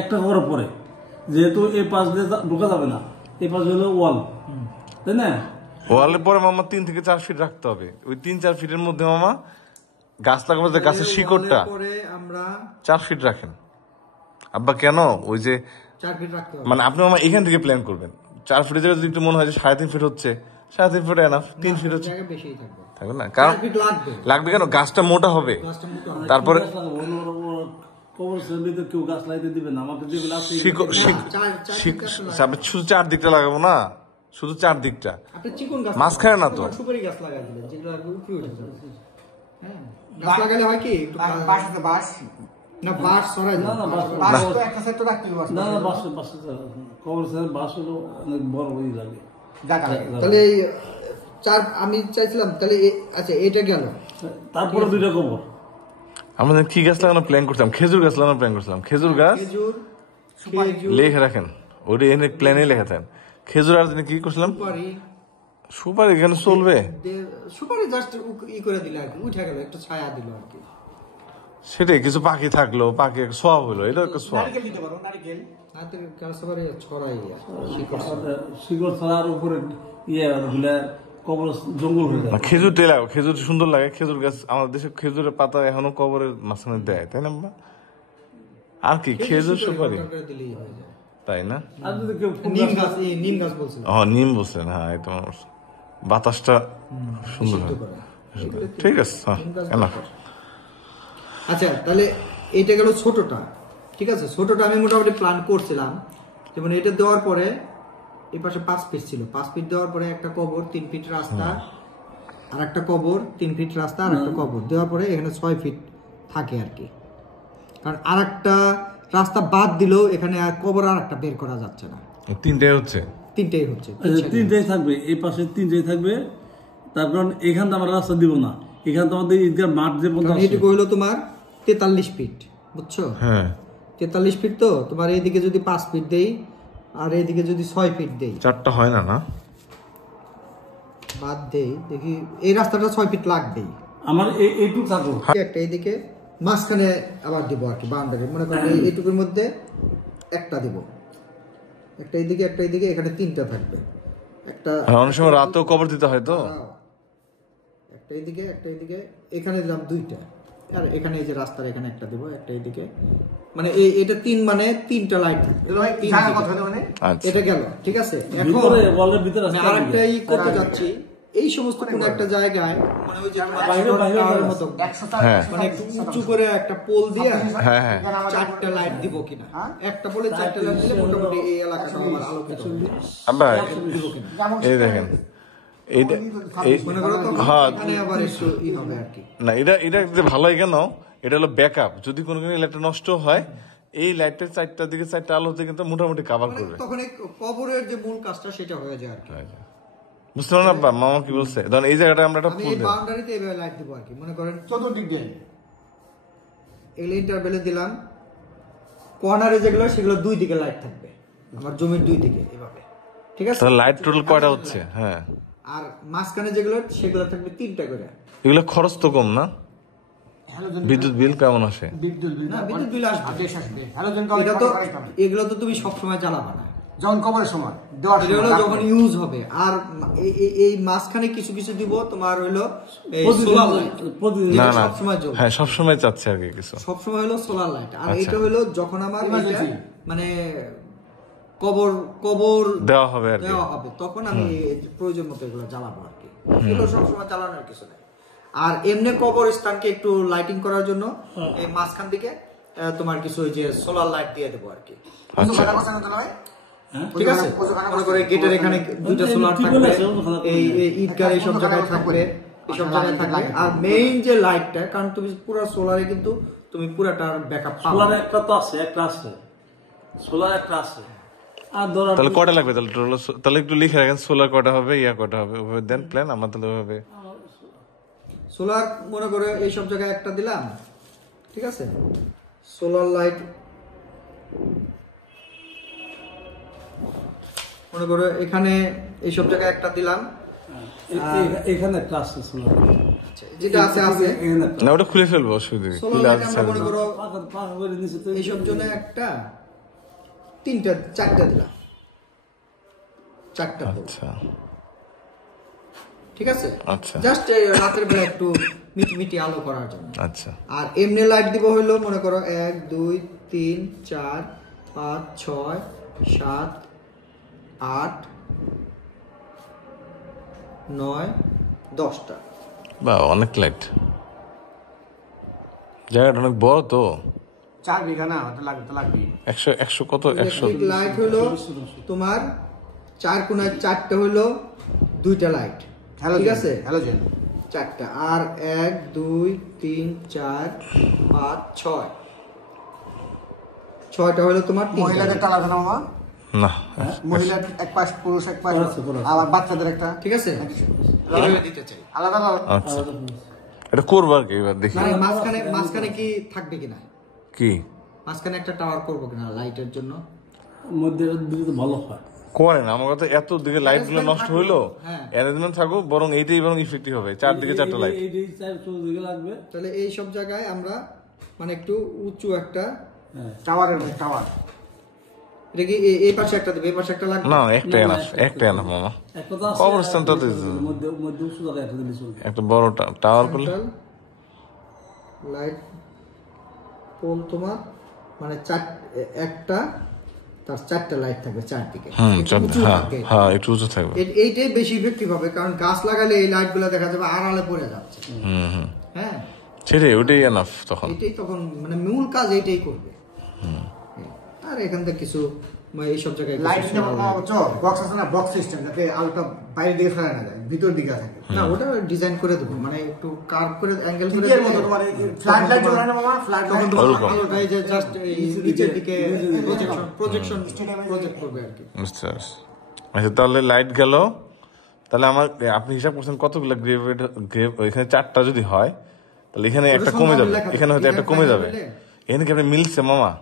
একটা করার পরে যেহেতু এই পাশ দিয়ে ঢোকা যাবে না, এই পাশ হলো ওয়াল, তাই না? ওয়ালের পরে মামা 3 থেকে 4 ফিট রাখতে হবে। ওই 3-4 ফিটের মধ্যে মামা গাছ লাগাবো, যে গাছের শিকড়টা 4 ফিট রাখেন। আব্বা কেন ওই যে 4 ফিট রাখতে হবে, মানে আপনি মামা এখান থেকে প্ল্যান করবেন। 4 ফিটের জায়গায় যদি একটু মনে হয় যে 3.5 ফিট হচ্ছে, 3.5 ফিট এনাফ। 3 ফিট হচ্ছে থাকবে না, কারণ লাগবে কেন, গাছটা মোটা হবে। তারপরে শুধু 4 দিকটা লাগাবো না, শুধু 4 দিকটা, মাঝখানে না তো। সুপারি গাছ লাগাই দিলেন, যেগুলো আর উপরে উঠে যাবে। হ্যাঁ, গাছ লাগালে হয় কি একটু বাঁশ আছে, বাঁশ না বাঁশ সরাই না, বাঁশ তো একটা সাইড তো রাখতে হবে। না না, বাঁশ কবর সাইড বাঁশ হলো অনেক বড় হয়ে লাগে। তাহলে আমি চাইছিলাম তাহলে আচ্ছা এটা গেল, তারপরে 2টা কবর। আমাদের কি গাছ লাগানো প্ল্যান করতাম? খেজুর গাছ লাগানো প্ল্যান করছিলাম। খেজুর গাছ লেখে রাখেন, ওটা এনে প্ল্যানে লেখা থাকেন। খেজুর আর কি করছিলাম, সুপারি এখানে চলবে। সুপারি জাস্ট ই করে দিলে আর কি, উঠে গেল, একটু ছায়া দিল আর কি। সেটাই, কিছু পাখি থাকলো, পাখি সোয়াব হলো, এটা একটা সোয়াব। নারকেল দিতে পারো, নারকেল সুপারি ছড়াই শিকড় ছড়ার উপরে কবর জঙ্গল হয়ে যায়। খেজুর টেলা, খেজুর সুন্দর লাগে। খেজুর গাছ আমাদের দেশে খেজুরের পাতা এখনো কবরের মাঝখানে দেয়, তাই না? আর কি খেজুর সুপারি, তাই না? নিম বলছেন, হ্যাঁ এটা বাতাসটা সুন্দর হয়। ঠিক আছে, আচ্ছা তাহলে এটা গেল ছোটটা, ঠিক আছে। ছোটটা আমি মোটামুটি প্ল্যান করছিলাম, যেমন এটা দেওয়ার পরে এই পাশে 5 ফিট ছিল, 5 ফিট দেওয়ার পরে একটা কবর 3 ফিট রাস্তা, আর একটা কবর 3 ফিট রাস্তা, আর একটা কবর দেওয়ার পরে এখানে 6 ফিট থাকে আর কি। কারণ আর একটা রাস্তা বাদ দিলেও এখানে আর কবর আর একটা বের করা যাচ্ছে না। তিনটাই হচ্ছে, তিনটাই থাকবে, এই পাশে 3টাই থাকবে। তার কারণ এখান থেকে আমরা রাস্তা দিব না, এখান থেকে আমাদের ঈদগাহ মাঠ যে এইটুকু হইলো তোমার 43 ফিট, বুঝছো? হ্যাঁ 43 ফিট, তো তোমার এইদিকে যদি 5 ফিট দেই আর এইদিকে যদি 6 ফিট দেই, 4টা হয় না, না বাদ দেই, দেখি এই রাস্তাটা 6 ফিট লাগবেই আমার। এইটুকু থাকবো একটা, এইদিকে মাঝখানে আবার দিব আর কি, বাউন্ডারি মনে করেন এইটুকুর মধ্যে একটা দিব, একটা এইদিকে একটা এইদিকে, এখানে 3টা থাকবে। একটা অনেক সময় রাতেও কবর দিতে হয়, তো একটা এইদিকে একটা এইদিকে, এখানে দিলাম 2টা, আর এখানে এই যে রাস্তার এখানে একটা দিব, একটা এইদিকে, মানে এটা 3 মানে 3টা লাইট থাকবে। এটা গেল, ঠিক আছে। এখন আরেকটা ই করতে যাচ্ছি, এই সমস্ত কোন একটা জায়গায় মানে ওই যে মানে একটু উঁচু করে একটা পোল দিয়ে 4টা লাইট দিব কিনা, একটা পোলে 4টা লাইট দিলে মোটামুটি এই এলাকাটা আমার আলোকিত হবে। আব্বা এই দেখেন, এটা ভালোই কেন, এটা হলো ব্যাকআপ। যদি কোনো লাইটটা নষ্ট হয়, এই লাইটের 4টার দিকে 4টা আলো হতে কিন্তু মোটামুটি কভার করবে। তখন কবরের যে মূল কাজটা সেটা হয়ে যায় আর কি। বুঝতে পারলেন আব্বা মামা কি বলছে? ধরুন এই জায়গাটা আমরা একটা ফুল দেব, বাউন্ডারিতে এইভাবে লাইট দেব আর কি। মনে করেন চতুর্দিক দিয়ে এই ইন্টারভেলে দিলাম, কর্নারে যেগুলো সেগুলো 2 দিকে লাইট থাকবে, আমার জমির 2 দিকে এভাবে, ঠিক আছে। তাহলে লাইট টোটাল কয়টা হচ্ছে? হ্যাঁ, আর মাঝখানে যেগুলো সেগুলো থাকবে 3টা করে। এগুলো খরচ তো কম না? বিদ্যুৎ বিল কেমন আসে? বিদ্যুৎ বিল আসবে। এটা তো এগুলো তো তুমি সব সময় জ্বালাবা না, যখন কবরের সময় যখন ইউজ হবে। আর এই মাঝখানে কিছু কিছু দিব তোমার হইলো সোলার লাইট, সবসময় জ্বলবে। হ্যাঁ সবসময় চাচ্ছে আর কি, কিছু সবসময় হলো সোলার লাইট। আর এটা হলো যখন আমার মানে কবর দেওয়া হবে তখন আমি প্রয়োজন মতো এগুলো জ্বালাবো আর কি। এগুলো সবসময় জ্বালানোর কিছু নেই। আর এমনি কবরস্থানকে একটু লাইটিং করার জন্য এই মাঝখান দিকে তোমার কিছু ওই যে সোলার লাইট দিয়ে দেবো আর কি। ঠিক আছে, মনে করে গেটের এখানে 2টা সোলার থাকবে, এই ঈদগাহ এইসব জায়গায় থাকবে, এইসব জায়গায় থাকবে। আর মেইন যে লাইটটা, কারণ তুমি পুরো সোলারে কিন্তু তুমি পুরাটার ব্যাকআপ পাবে। সোলার একটা তো আছে, একটা আছে, সোলার একটা আছে। আর তাহলে কয়টা লাগবে? তাহলে একটু লিখে রাখেন সোলার কয়টা হবে, কয়টা হবে, ওভাবে দেন প্ল্যান। আমার তাহলে ওভাবে সোলার মনে করে এইসব জায়গায় একটা দিলাম, ঠিক আছে। সোলার লাইট মনে করো এখানে এইসব জায়গায় একটা দিলাম, এখানে একটা আছে সোলার। যেটা আছে আছে এখানে একটা। না ওটা খুলে ফেলবো অসুবিধা নেই। সোলার খুলে লাইট আছে আমরা মনে করো পাকা করে নিচে তো এইসব জন্য একটা 3টা 4টা দিলাম, 4টা bulb। আচ্ছা ঠিক আছে, আচ্ছা জাস্ট রাতের বেলা একটু মিটি আলো করার জন্য। আচ্ছা আর এমনি লাইট দিব হইলো মনে করো 1 2 3 4 5 6 7 8 9 10টা। বা অনেক লাইট, জায়গাটা অনেক বড় তো। 4 বিঘা না, ওটা লাগবে তো লাগবে। 100 কত 100 ইলেকট্রিক লাইট হলো তোমার 4 কোণায় 4টা হলো 2টা লাইট, ঠিক আছে, হ্যালোজেন 4টা। আর 1 2 3 4 5 6 6টা হলো তোমার 3টা। মহিলাদের টালা না মামা, না মহিলার এক পাশ, পুরুষ এক পাশ, আছে। আবার বাচ্চাদের একটা, ঠিক আছে, দিতে চাই আলাদা আলাদা। আচ্ছা এটা করবো আর কি, এবার দেখি মানে মাঝখানে কি থাকবে কিনা, কি মাঝখানে একটা টাওয়ার করবো কিনা লাইটের জন্য। মধ্যে দিলে তো ভালো হয়। করেন আমার কথা, এত দিকে লাইট গুলো নষ্ট হইলো, হ্যাঁ। অ্যারেঞ্জমেন্ট থাকুক, বরং এইটাই বরং ইফেক্টিভ হবে, 4 দিকে 4টা লাইট। এই 4 লাগবে। তাহলে এই সব জায়গায় আমরা মানে একটু উঁচু একটা হ্যাঁ টাওয়ারের টাওয়ার, এটা কি এই পাশে একটা দেবে, এই পাশে একটা লাগবে। না একটা এনাফ, একটা এনাফ মামা। এক কথা আছে, কবরস্থানটা তো মধ্যে মধ্যে উঁচু জায়গায় একটা দিলে চলবে। একটা বড় টাওয়ার করলে লাইট পোল তোমার মানে একটা তার 4টা লাইট থাকবে চারদিকে। একটু উঁচু হ্যাঁ থাকে। হ্যাঁ একটু উঁচু থাকবে। এইটাই বেশি ইফেক্টিভ হবে, কারণ গাছ লাগালে এই লাইট গুলো দেখা যাবে আড়ালে পড়ে যাচ্ছে। হুম হ্যাঁ, সেটাই, ওটাই এনাফ তখন। এটাই তখন মানে মূল কাজ এইটাই করবে। আর এখান থেকে কিছু এইসব জায়গায় লাইট বক্স আছে না, বক্স সিস্টেম, যাতে আলোটা বাইরের দিকে ফেলা না যায়, ভিতর দিকে থাকে। না ওটা ডিজাইন করে দেবো, মানে একটু কার্ভ করে অ্যাঙ্গেল করে টিকের মতো তোমার ফ্ল্যাট লাইট চলে না মামা, ফ্ল্যাট লাইট ওরকম। আলোটা এই যে জাস্ট নিচের দিকে প্রজেকশন প্রজেক্ট করবে আর কি। বুঝতে পারছি। আচ্ছা তাহলে লাইট গেল, তাহলে আমার আপনি হিসাব করছেন কতগুলো গ্রেভ এখানে 4টা যদি হয়, তাহলে এখানে একটা কমে যাবে, এখানে হয়তো একটা কমে যাবে। এখানে কি আপনি মিলছে মামা?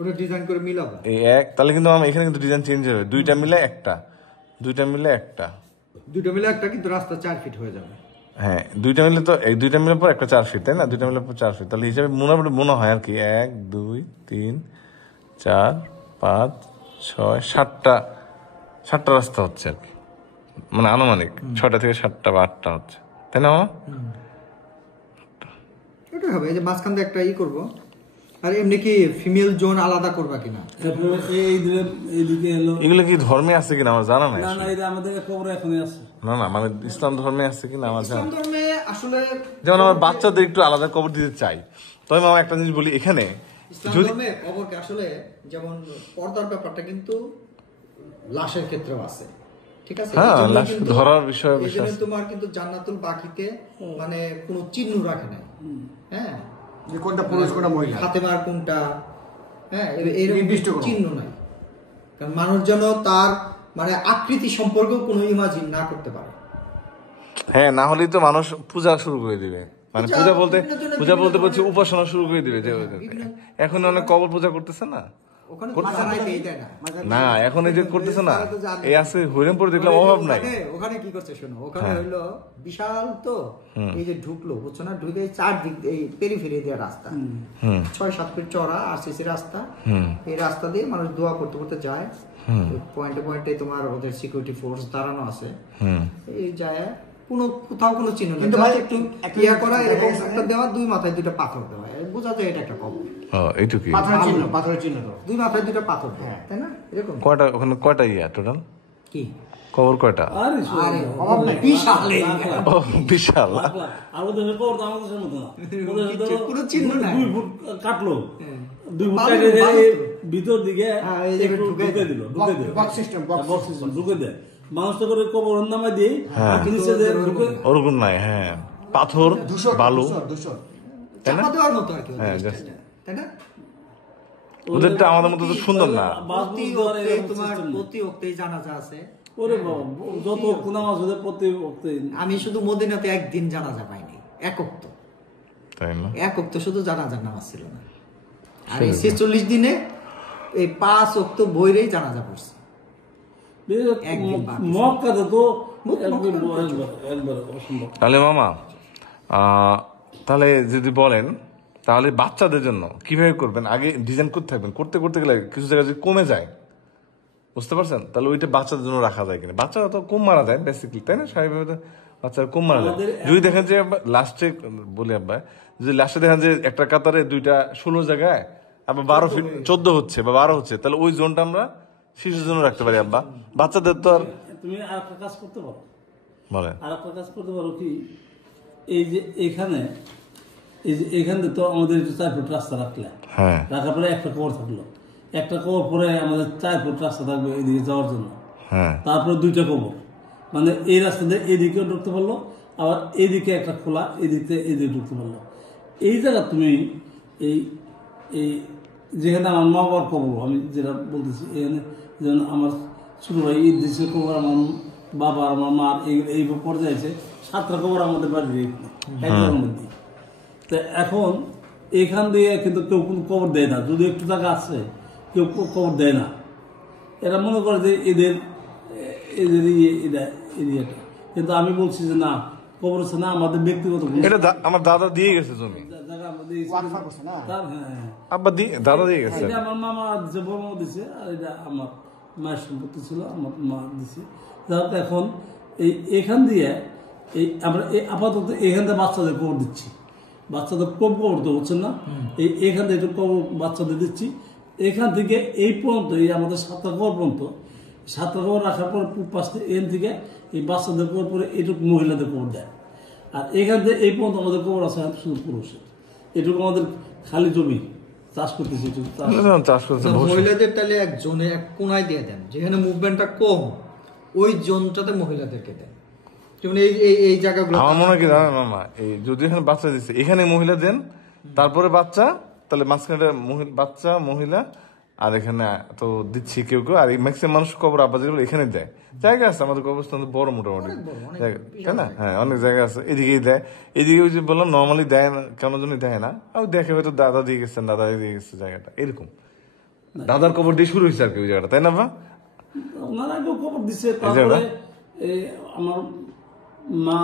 ওটা ডিজাইন করে মিলাবো। এই এক, তাহলে কিন্তু মামা এখানে কিন্তু ডিজাইন চেঞ্জ হবে, 2টা মিলে একটা, 2টা মিলে একটা, দুটো মিলে একটা, কিন্তু রাস্তা 4 ফিট হয়ে যাবে। হ্যাঁ 2টা মিলে তো, এই 2টা মিলে পর একটা 4 ফিট, তাই না? 2টা মিলে পর 4 ফিট, তাহলে হিসাবে মোটামুটি মনে হয় আর কি 1 2 3 4 5 6 7টা রাস্তা হচ্ছে আর কি, মানে আনুমানিক 6টা থেকে 7টা বা 8টা হচ্ছে, তাই না মামা? এটা হবে, এই যে মাঝখান দিয়ে একটা করবো। আর এমনি কি ফিমেল জোন আলাদা করবা কিনা? এইদিকে এলো এগুলো কি ধর্মে আছে কিনা আমার জানা নাই না আসলে। এটা আমাদের কবরে এখনই আছে। না না মানে ইসলাম ধর্মে আছে কিনা আমার জানা। ইসলাম ধর্মে আসলে যেমন আমার বাচ্চাদের একটু আলাদা কবর দিতে চাই, তবে মামা একটা জিনিস বলি, এখানে ইসলাম যদি ধর্মে কবরকে আসলে যেমন পর্দার ব্যাপারটা কিন্তু লাশের ক্ষেত্রেও আছে, ঠিক আছে? হ্যাঁ, এই জন্য লাশ কিন্তু- ধরার বিষয় এই জন্য আছে। তোমার কিন্তু জান্নাতুল বাকিতে মানে কোনো চিহ্ন রাখে নাই। হ্যাঁ, যে কোনটা পুরুষ কোনটা মহিলা, ফাতেমার কোনটা, হ্যাঁ এরকম নির্দিষ্ট কোনো চিহ্ন নাই, কারণ মানুষ যেন তার মানে আকৃতি সম্পর্কেও কোনো ইমাজিন না করতে পারে। হ্যাঁ, না হলেই তো মানুষ পূজা শুরু করে দিবে, মানে পূজা বলতে বিভিন্ন বলছি উপাসনা শুরু করে দিবে, যে এখন অনেক কবর পূজা করতেছে না, ওখানে তো জানাইতেই দেয় না। না এখন এই যে করতেছে না, এই আছে হরিরামপুরে দেখলাম অভাব নাই। ওখানে কি করছে শোনো, ওখানে হইলো বিশাল তো, এই যে ঢুকলো বুঝছো না, ঢুকে চারদিক এই পেরিফেরি দেওয়া রাস্তা, 6-7 ফিট চড়া আরসিসি রাস্তা। এই রাস্তা দিয়ে মানুষ দোয়া করতে করতে যায়, পয়েন্টে পয়েন্টে তোমার ওদের সিকিউরিটি ফোর্স দাঁড়ানো আছে, এই যায় কোথাও কোনো চিহ্ন নেই, কিন্তু ভাই একটু ইয়া করা এরকম একটা দেওয়া, 2 মাথায় 2টা পাথর দেওয়া, বোঝা যায় এটা একটা কবর। এইটুকুই। পাথরের চিহ্ন তো 2 মাথায় 2টা পাথর দেওয়া, তাই না? এরকম কয়টা ওখানে, কয়টা ইয়া টোটাল কি কবর কয়টা? আরে আরে অভাব নাই, বিশাল ও বিশাল। আমাদের দেশের কবর তো আমাদের দেশের মতো না। ওদের দেশে ধরো কোনো চিহ্ন নাই। 2 ফুট কাটলো, 2 ফুট বালু, কাটে বালু তো। ভিতর দিকে হ্যাঁ, এই জায়গায় একটু ঢুকে ঢুকে দিল বক্স সিস্টেম, বক্স সিস্টেম ঢুকে দেয়। মানুষ তো করে কবর নামাই দিয়ে নিচে দিয়ে ঢুকে ওরকম নাই, হ্যাঁ পাথর বালু, তাই না? চাপা দেওয়ার মতো আর কি ওদের হ্যাঁ, স্টাইলটা, তাই না? ওদেরটা আমাদের মতো তো সুন্দর না। প্রতি ওক্তে তোমার প্রতি ওক্তেই জানাজা আছে। ওরে বাবা, যত নামাজ হলে প্রতি ওক্তে। আমি শুধু মদিনাতে একদিন জানাজা পাইনি, এক ওক্ত, তাই না? এক ওক্ত শুধু জানাজার নামাজ ছিল না। আর এই 46 দিনে এই 5 ওক্ত বইরেই জানাজা পড়ছে। একদিন বাকি। মক্কাতে তো মক্কাতে একবার অসম্ভব। তাহলে মামা তাহলে যদি বলেন তাহলে বাচ্চাদের জন্য কিভাবে করবেন, আগে ডিজাইন করতে থাকবেন, করতে করতে গেলে কিছু জায়গায় যদি কমে যায়, বুঝতে পারছেন, তাহলে ওইটা বাচ্চাদের জন্য রাখা যায় কিনা। বাচ্চারা তো কম মারা যায় বেসিক্যালি, তাই না, স্বাভাবিকভাবে বাচ্চারা কম মারা যায়। যদি দেখেন যে লাস্টে বলি আব্বা, যদি লাস্টে দেখেন যে একটা কাতারে 2টা 16 জায়গায় আবার 12 ফিট 14 হচ্ছে বা 12 হচ্ছে, তাহলে ওই জোনটা আমরা শিশুর জন্য রাখতে পারি আব্বা। বাচ্চাদের তো আর তুমি আর একটা কাজ করতে পারো, বলেন আর একটা কাজ করতে পারো কি, এই যে এখানে তো আমাদের 4 ফুট রাস্তা রাখলে, হ্যাঁ রাখার পরে একটা কবর থাকলো, একটা কবর পরে আমাদের 4 ফুট রাস্তা থাকবে এদিকে যাওয়ার জন্য, হ্যাঁ তারপরে 2টা কবর, মানে এই রাস্তা দিয়ে এদিকেও ঢুকতে পারলো, আবার এদিকে একটা খোলা, এদিকে ঢুকতে পারলো। এই জায়গা তুমি এই এই যেখানে আমার মা বাবার কবর, আমি যেটা বলতেছি, এখানে যেমন আমার ছোট ভাই ঈদ দিচ্ছে কবর, আমার বাবা আমার মার এই পর্যায়ে আছে 7টা কবর আমাদের বাড়ির একজনের মধ্যে। তো এখন এখান দিয়ে কিন্তু কেউ কোনো কবর দেয় না, যদি একটু টাকা আছে কেউ কবর দেয় না। এরা মনে করে যে এদের এরিয়াটা, কিন্তু আমি বলছি যে না, কবর হচ্ছে না আমাদের ব্যক্তিগত এটা আমার দাদা দিয়ে গেছে জমি, জায়গা আমাদের হ্যাঁ, আব্বা দাদা দিয়ে গেছে। এটা আমার মামা দিচ্ছে, বড় মামা দিচ্ছে, আর এটা আমার মায়ের সম্পত্তি ছিল, আমার মা দিচ্ছে। যাই হোক, এখন এখান দিয়ে আমরা আপাতত এখান থেকে বাচ্চাদের কবর দিচ্ছি, বাচ্চাদের কম কবর তো হচ্ছে না, এখান থেকে একটু কবর বাচ্চাদের দিচ্ছি। এখান থেকে এই পর্যন্ত, এই আমাদের 7টা কবর পর্যন্ত, 7টা কবর রাখার পর পাশে এখান থেকে এই বাচ্চাদের কবর পরে এটুকু মহিলাদের কবর দেয়। আর এখান থেকে এই পর্যন্ত আমাদের কবর আছে শুধু পুরুষের, এটুকু আমাদের খালি জমি, চাষ করতেছি। চাষ করতে মহিলাদের তাহলে এক জোনে এক কোনায় দিয়ে দেন, যেখানে মুভমেন্টটা কম, ওই জোনটাতে মহিলাদেরকে দেন। যেমন এই জায়গাগুলো আমার মনে হয় কি জানেন মামা, এই যদি এখানে বাচ্চা দিচ্ছে, এখানে মহিলা দেন, তারপরে বাচ্চা, তাহলে মাঝখানে বাচ্চা মহিলা, আর এখানে তো দিচ্ছি কেউ কেউ, আর ম্যাক্সিমাম মানুষ কবর আব্বা যেগুলো এখানে দেয়। জায়গা আছে আমাদের কবরস্থান বড়, মোটামুটি তাই না, হ্যাঁ অনেক জায়গা আছে, এদিকেই দেয়। এদিকে ওই যে বললাম নর্মালি দেয় না, কেন জন্য দেয় না, আর দেখে হয়তো দাদা দিয়ে গেছেন, দাদা দিয়ে গেছে জায়গাটা, এরকম দাদার কবর দিয়ে শুরু হয়েছে আর কি ওই জায়গাটা, তাই না বা ওনারা কেউ খবর দিচ্ছে। তারপরে আমার মা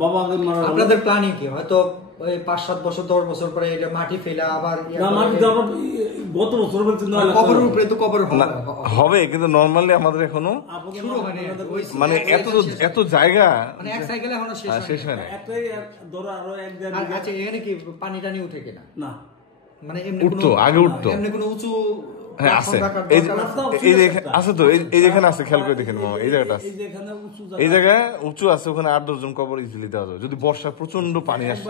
বাবা আগে মারা, আপনাদের প্ল্যানিং কি, হয়তো ওই 5-7 বছর 10 বছর পরে এটা মাটি ফেলা আবার গত বছর কবরের উপরে তো কবর হবে, কিন্তু নর্মালি আমাদের এখনো মানে এত জায়গা, মানে এক সাইকেলে এখনো শেষ হয় না। আচ্ছা, এখানে কি পানি টানি উঠে কিনা? না, মানে এমনি উঠতো, আগে উঠতো, এমনি কোনো উঁচু হ্যাঁ আছে, আছে তো, এই যেখানে আছে, খেয়াল করে দেখেন মামা, এই জায়গাটা আছে, এই জায়গায় উঁচু আছে, ওখানে 8-10 জন কবর ইজিলি দেওয়া যাবে যদি বর্ষা প্রচন্ড পানি আসে।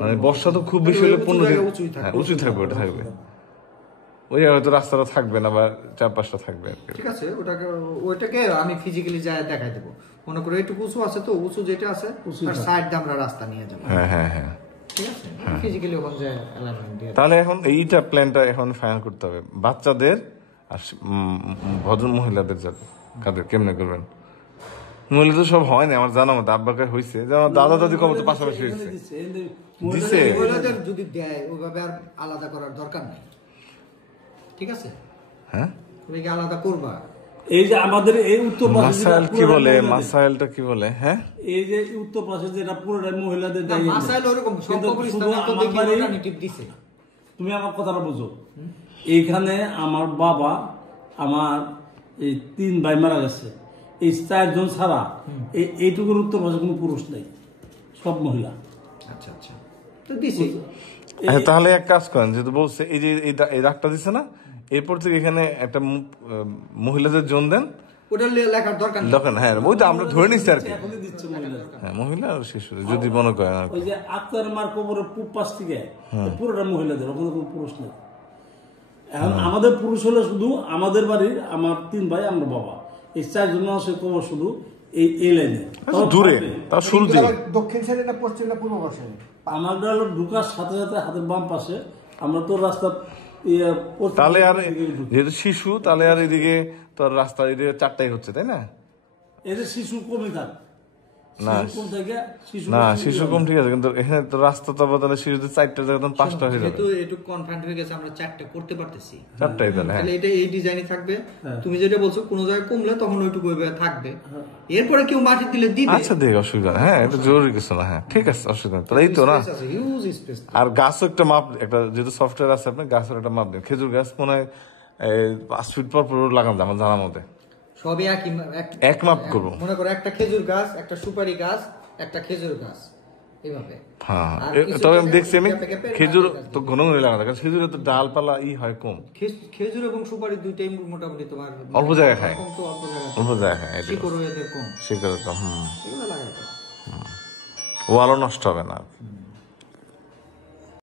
মানে বর্ষা তো খুব বেশি হলে 15 দিন উঁচু থাকবে, ওটা থাকবে, ওই জায়গায় হয়তো রাস্তাটা থাকবে না বা 4-5টা থাকবে। ঠিক আছে, ওইটাকে আমি ফিজিক্যালি যায় দেখাই দেবো। মনে করো একটু উঁচু আছে, তো উঁচু যেটা আছে তার সাইড দিয়ে আমরা রাস্তা নিয়ে যাবো। হ্যাঁ হ্যাঁ হ্যাঁ, তাহলে এখন এইটা প্ল্যানটা এখন ফাইনাল করতে হবে, বাচ্চাদের আর ভদ্র মহিলাদের যাবে, কাদের কেমনে করবেন। মহিলা তো সব হয় না আমার জানা মতো, আব্বাকে হয়েছে, যেমন দাদা দাদি কবর তো পাশাপাশি হয়েছে, দিছে, যদি দেয় ওইভাবে আর আলাদা করার দরকার নেই, ঠিক আছে, হ্যাঁ তুমি কি আলাদা করবা? এই যে আমাদের এই উত্তর মাসাইল কি বলে, মাসাইলটা কি বলে, হ্যাঁ এই যে উত্তর পাশে যেটা পুরোটাই মহিলাদের, মাসাইল ওরকম দিছে। তুমি আমার কথাটা বুঝো, এইখানে আমার বাবা, আমার এই 3 ভাই মারা গেছে, এই 4 জন ছাড়া এইটুকুর উত্তর পাশে কোনো পুরুষ নেই, সব মহিলা। আচ্ছা আচ্ছা, তো দিছে। তাহলে এক কাজ করেন, যেহেতু বলছে এই যে এই রাগটা দিছে না, এরপর থেকে এখানে একটা মহিলাদের জোন দেন, ওটা লেখার দরকার নেই, হ্যাঁ ওইটা আমরা ধরে নিচ্ছি আর কি, হ্যাঁ মহিলা আর শিশু যদি মনে করেন আর ওই যে আক্তার মার কবরের পূব পাশ থেকে পুরোটা মহিলাদের, ওখানে কোনো পুরুষ নেই। এখন আমাদের পুরুষ হলে শুধু আমাদের বাড়ির আমার 3 ভাই, আমরা বাবা, এই 4 জন মানুষের কবর শুধু এই লাইনে দূরে, তাও শুরুতে দক্ষিণ সাইডে না পশ্চিম না পূর্ব পাশে? আমাদের হলো ঢুকার সাথে সাথে হাতের বাম পাশে, আমরা তো রাস্তা তাহলে আর যেহেতু শিশু, তাহলে আর এদিকে তোর রাস্তা এদিকে 4টাই হচ্ছে, তাই না? এদের শিশু কমই থাক, না শিশু কোন থেকে শিশু না শিশু কম ঠিক আছে, কিন্তু এখানে তো রাস্তা তো বদলে শিশুদের 4টার জায়গায় তখন 5টা হয়ে যাবে। যেহেতু একটু কনফারেন্ট হয়ে গেছে, আমরা 4টা করতে পারতেছি। 4টাই তাহলে হ্যাঁ। তাহলে এটা এই ডিজাইনই থাকবে। তুমি যেটা বলছো কোন জায়গায় কমলে তখন ওইটুকু ওইভাবে থাকবে, এরপরে কেউ মাটি দিলে দিবে। আচ্ছা দেখ, অসুবিধা নেই, হ্যাঁ এটা জরুরি কিছু না, হ্যাঁ ঠিক আছে, অসুবিধা নেই। তাহলে এই তো না, হিউজ স্পেস। আর গাছও একটা মাপ, একটা যেহেতু সফটওয়্যার আছে আপনি গাছের একটা মাপ দেন। খেজুর গাছ মনে হয় 5 ফিট পর পর লাগান যায় আমার জানার মতে, সবই একই এক মাপ করবো। মনে করো একটা খেজুর গাছ, একটা সুপারি গাছ, একটা খেজুর গাছ, এইভাবে। হ্যাঁ আর কিছু তবে আমি দেখছি আমি গ্যাপে গ্যাপে খেজুর নারকেল গাছ তো ঘন ঘন লাগানো যায়, কারণ খেজুরে তো ডালপালা হয় কম, খেজুর এবং সুপারি দুইটাই মোটামুটি তোমার অল্প জায়গায় খায়, কম তো অল্প জায়গায় অল্প জায়গায় খায়, এটা শিকড়ও এদের কম, শিকার কম। এগুলো লাগাতে। ওয়ালও নষ্ট হবে না।